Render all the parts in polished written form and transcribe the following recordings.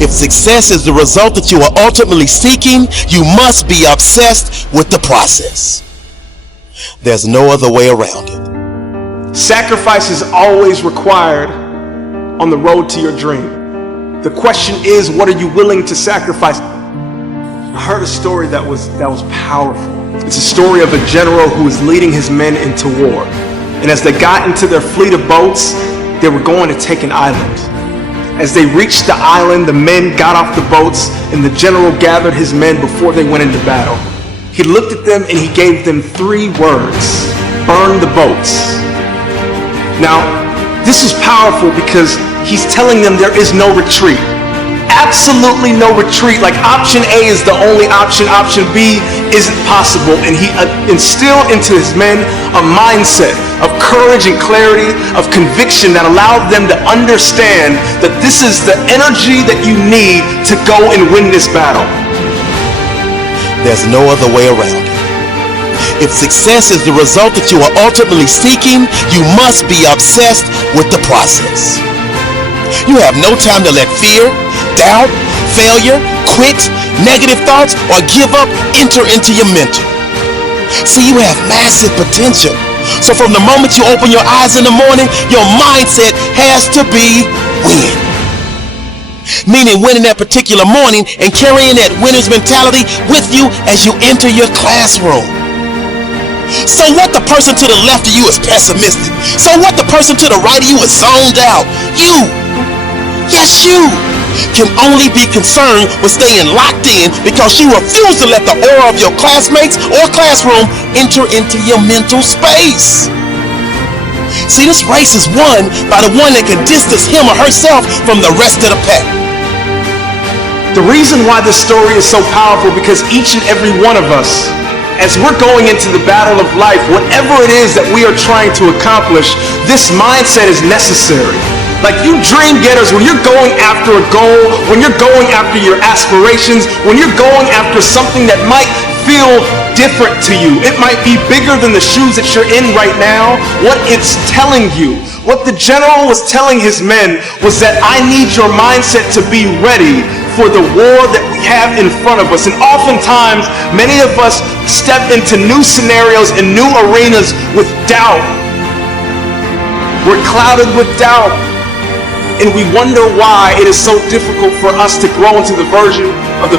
If success is the result that you are ultimately seeking, you must be obsessed with the process. There's no other way around it. Sacrifice is always required on the road to your dream. The question is, what are you willing to sacrifice? I heard a story that was powerful. It's a story of a general who was leading his men into war. And as they got into their fleet of boats, they were going to take an island. As they reached the island, the men got off the boats, and the general gathered his men before they went into battle. He looked at them and he gave them 3 words: burn the boats. Now, this is powerful because he's telling them there is no retreat. Absolutely no retreat. Like option A is the only option. Option B isn't possible. And he instilled into his men a mindset of courage and clarity, of conviction that allowed them to understand that this is the energy that you need to go and win this battle. There's no other way around it. If success is the result that you are ultimately seeking, you must be obsessed with the process. You have no time to let fear, doubt, failure, quit, negative thoughts, or give up enter into your mental. See, you have massive potential. So from the moment you open your eyes in the morning, your mindset has to be win. Meaning winning that particular morning and carrying that winner's mentality with you as you enter your classroom. So what the person to the left of you is pessimistic. So what the person to the right of you is zoned out. You, yes you, can only be concerned with staying locked in because you refuse to let the aura of your classmates or classroom enter into your mental space. See, this race is won by the one that can distance him or herself from the rest of the pack. The reason why this story is so powerful because each and every one of us, as we're going into the battle of life, whatever it is that we are trying to accomplish, this mindset is necessary. Like you dream getters, when you're going after a goal, when you're going after your aspirations, when you're going after something that might feel different to you, it might be bigger than the shoes that you're in right now, what it's telling you, what the general was telling his men was that I need your mindset to be ready for the war that we have in front of us. And oftentimes, many of us step into new scenarios and new arenas with doubt. We're clouded with doubt. And we wonder why it is so difficult for us to grow into the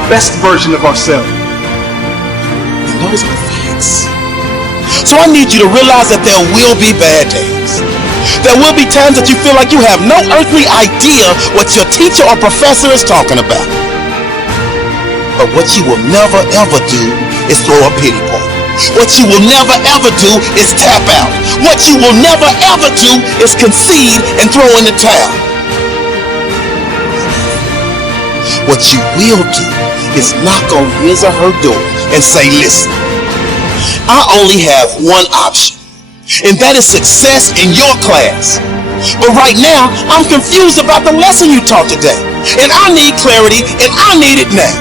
best version of ourselves. And those are facts. So I need you to realize that there will be bad days. There will be times that you feel like you have no earthly idea what your teacher or professor is talking about. But what you will never ever do is throw a pity party. What you will never ever do is tap out. What you will never ever do is concede and throw in the towel. What you will do is knock on his or her door and say, listen, I only have one option, and that is success in your class. But right now, I'm confused about the lesson you taught today, and I need clarity, and I need it now.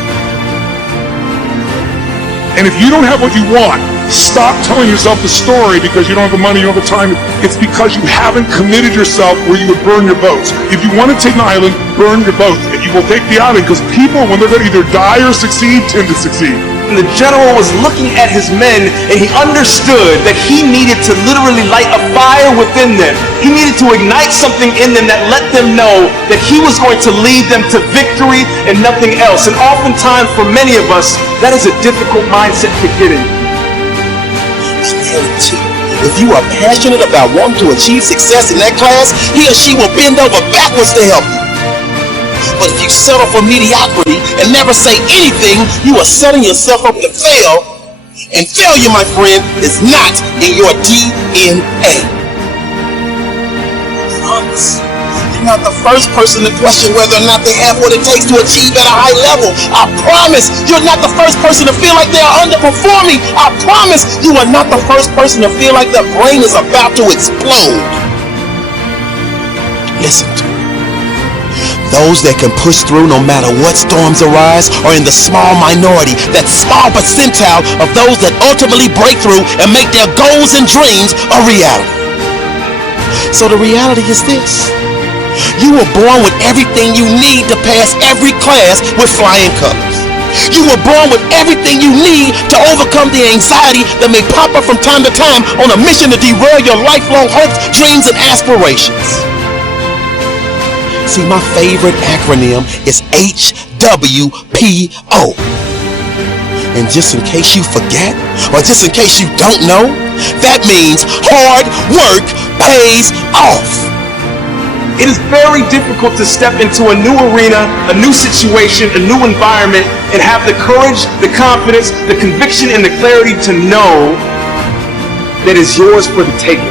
And if you don't have what you want, stop telling yourself the story because you don't have the money, you don't have the time. It's because you haven't committed yourself where you would burn your boats. If you want to take an island, burn your boat, and you will take the island because people, when they're going to either die or succeed, tend to succeed. And the general was looking at his men and he understood that he needed to literally light a fire within them. He needed to ignite something in them that let them know that he was going to lead them to victory and nothing else. And oftentimes for many of us, that is a difficult mindset to get in. If you are passionate about wanting to achieve success in that class, he or she will bend over backwards to help you. But if you settle for mediocrity and never say anything, you are setting yourself up to fail. And failure, my friend, is not in your DNA. You're not the first person to question whether or not they have what it takes to achieve at a high level. I promise you're not the first person to feel like they are underperforming. I promise you are not the first person to feel like their brain is about to explode. Listen to me. Those that can push through no matter what storms arise are in the small minority, that small percentile of those that ultimately break through and make their goals and dreams a reality. So the reality is this. You were born with everything you need to pass every class with flying colors. You were born with everything you need to overcome the anxiety that may pop up from time to time on a mission to derail your lifelong hopes, dreams, and aspirations. See, my favorite acronym is HWPO. And just in case you forget, or just in case you don't know, that means hard work pays off. It is very difficult to step into a new arena, a new situation, a new environment, and have the courage, the confidence, the conviction, and the clarity to know that is yours for the taking.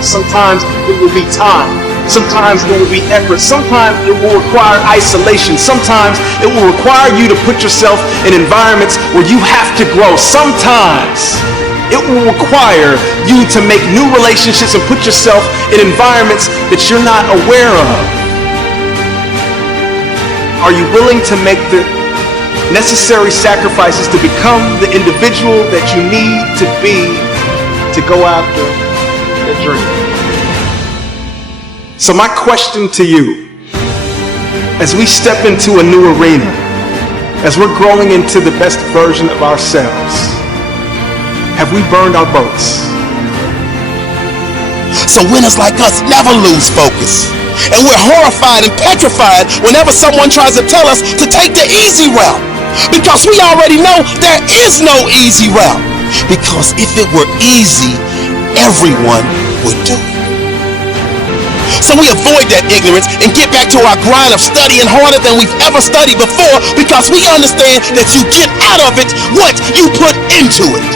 Sometimes it will be time. Sometimes it will be effort. Sometimes it will require isolation. Sometimes it will require you to put yourself in environments where you have to grow. Sometimes it will require you to make new relationships and put yourself in environments that you're not aware of. Are you willing to make the necessary sacrifices to become the individual that you need to be to go after that dream? So my question to you, as we step into a new arena, as we're growing into the best version of ourselves, have we burned our boats? So winners like us never lose focus. And we're horrified and petrified whenever someone tries to tell us to take the easy route. Because we already know there is no easy route. Because if it were easy, everyone would do it. So we avoid that ignorance and get back to our grind of studying harder than we've ever studied before, because we understand that you get out of it what you put into it.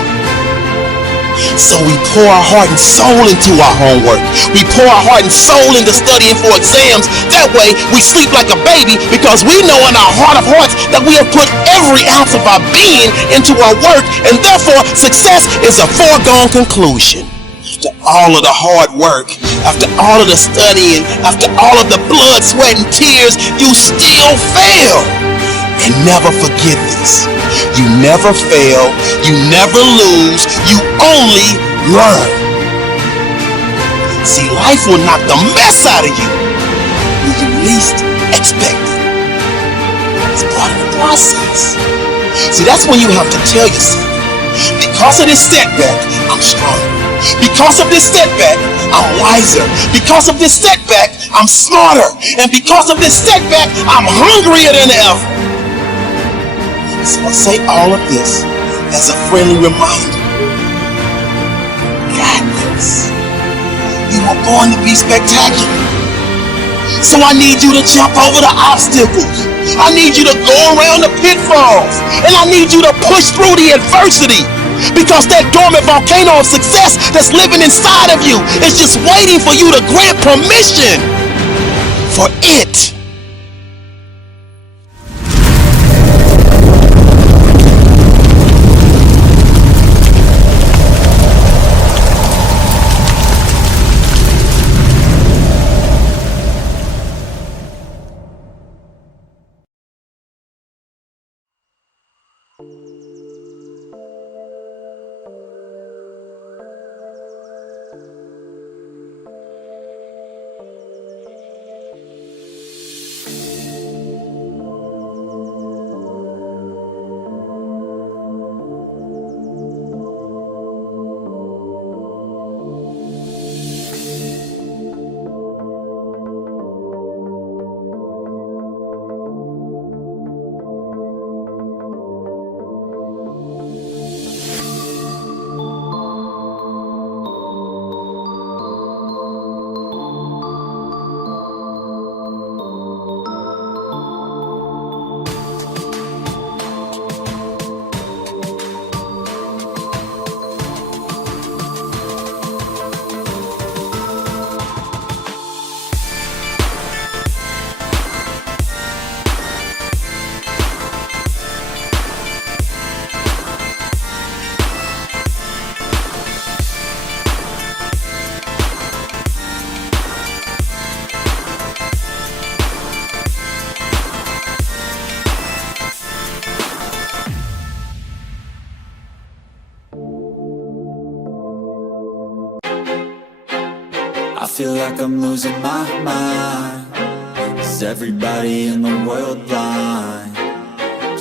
So we pour our heart and soul into our homework. We pour our heart and soul into studying for exams. That way we sleep like a baby, because we know in our heart of hearts that we have put every ounce of our being into our work, and therefore success is a foregone conclusion. After all of the hard work, after all of the studying, after all of the blood, sweat, and tears, you still fail. And never forget this. You never fail, you never lose, you only learn. See, life will knock the mess out of you when you least expect it. It's part of the process. See, that's when you have to tell yourself, because of this setback, I'm stronger. Because of this setback, I'm wiser. Because of this setback, I'm smarter. And because of this setback, I'm hungrier than ever. So I say all of this as a friendly reminder. God knows you were born to be spectacular. So I need you to jump over the obstacles. I need you to go around the pitfalls. And I need you to push through the adversity. Because that dormant volcano of success that's living inside of you is just waiting for you to grant permission for it. feel like I'm losing my mind. Is everybody in the world blind?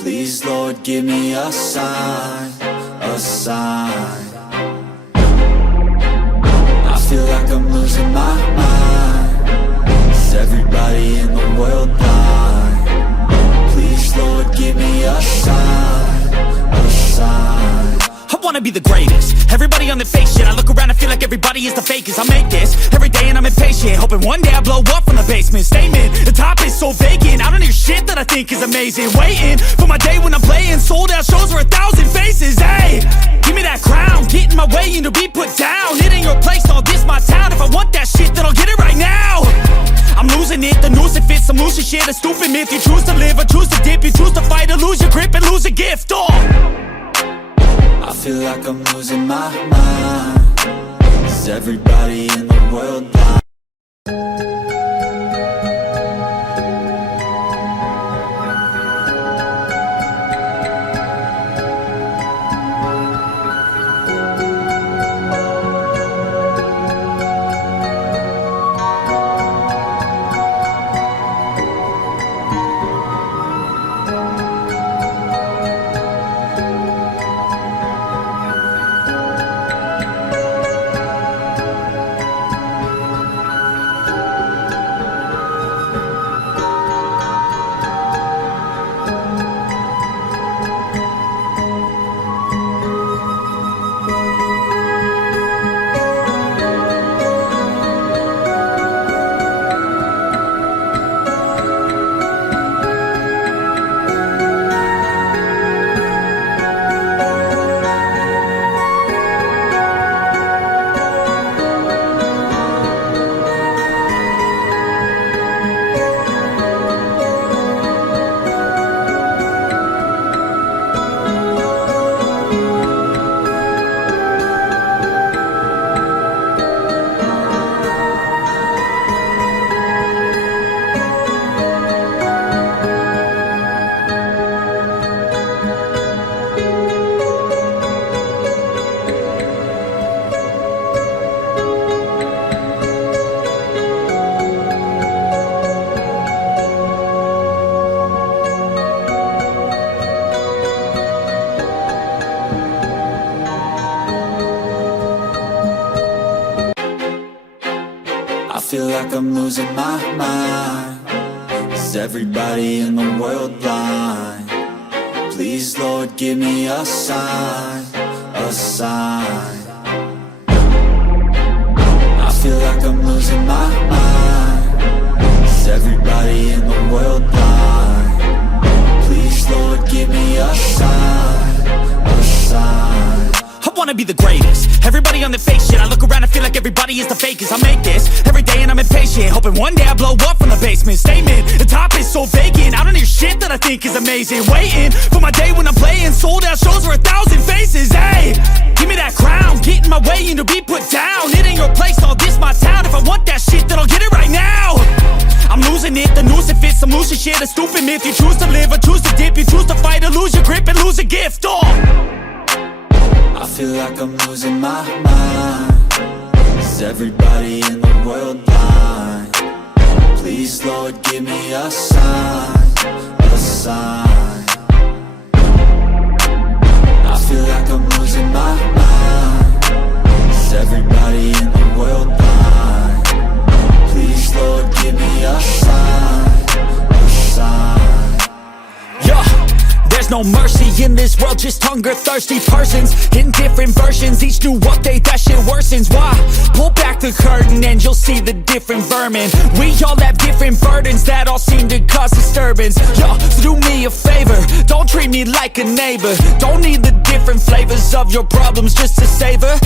Please, Lord, give me a sign, a sign. I feel like I'm losing my mind. Is everybody in the world blind? Please, Lord, give me a sign, a sign. I wanna be the greatest. Everybody on the fake shit. I look around and feel like everybody is the fakest. I make this every day and I'm impatient, hoping one day I blow up from the basement. Statement, the top is so vacant. I don't hear shit that I think is amazing. Waiting for my day when I'm playing sold out shows for 1,000 faces. Hey, give me that crown, get in my way and to be put down. It ain't your place, no, this my town. If I want that shit, then I'll get it right now. I'm losing it, the noose it fits, some losing shit, a stupid myth. You choose to live or choose to dip, you choose to fight or lose your grip and lose a gift. I feel like I'm losing my mind. Is everybody in the world blind? I feel like I'm losing my mind. Is everybody in the world blind? Please, Lord, give me a sign, a sign. I feel like I'm losing my mind. Is everybody in the world blind? Please, Lord, give me a sign, a sign. I wanna be the greatest. Everybody on the fake shit. I look around and feel like everybody is the fakest. I make this every day and I'm impatient, hoping one day I blow up from the basement. Statement, the top is so vacant. I don't hear shit that I think is amazing. Waiting for my day when I'm playing sold out shows for 1,000 faces. Hey, give me that crown, get in my way and to be put down. It ain't your place, no, this my town. If I want that shit, then I'll get it right now. I'm losing it, the noose it fits, some losing shit, a stupid myth. You choose to live or choose to dip, you choose to fight or lose your grip and lose a gift. I feel like I'm losing my mind. Is everybody in the world blind? Please, Lord, give me a sign, a sign. I feel like I'm losing my mind. Is everybody in the world blind? Please, Lord, give me a sign, a sign. Yeah. There's no mercy in this world, just hunger-thirsty persons in different versions, each new update, that shit worsens. Why? Pull back the curtain and you'll see the different vermin. We all have different burdens that all seem to cause disturbance. Yo, so do me a favor, don't treat me like a neighbor. Don't need the different flavors of your problems just to savor.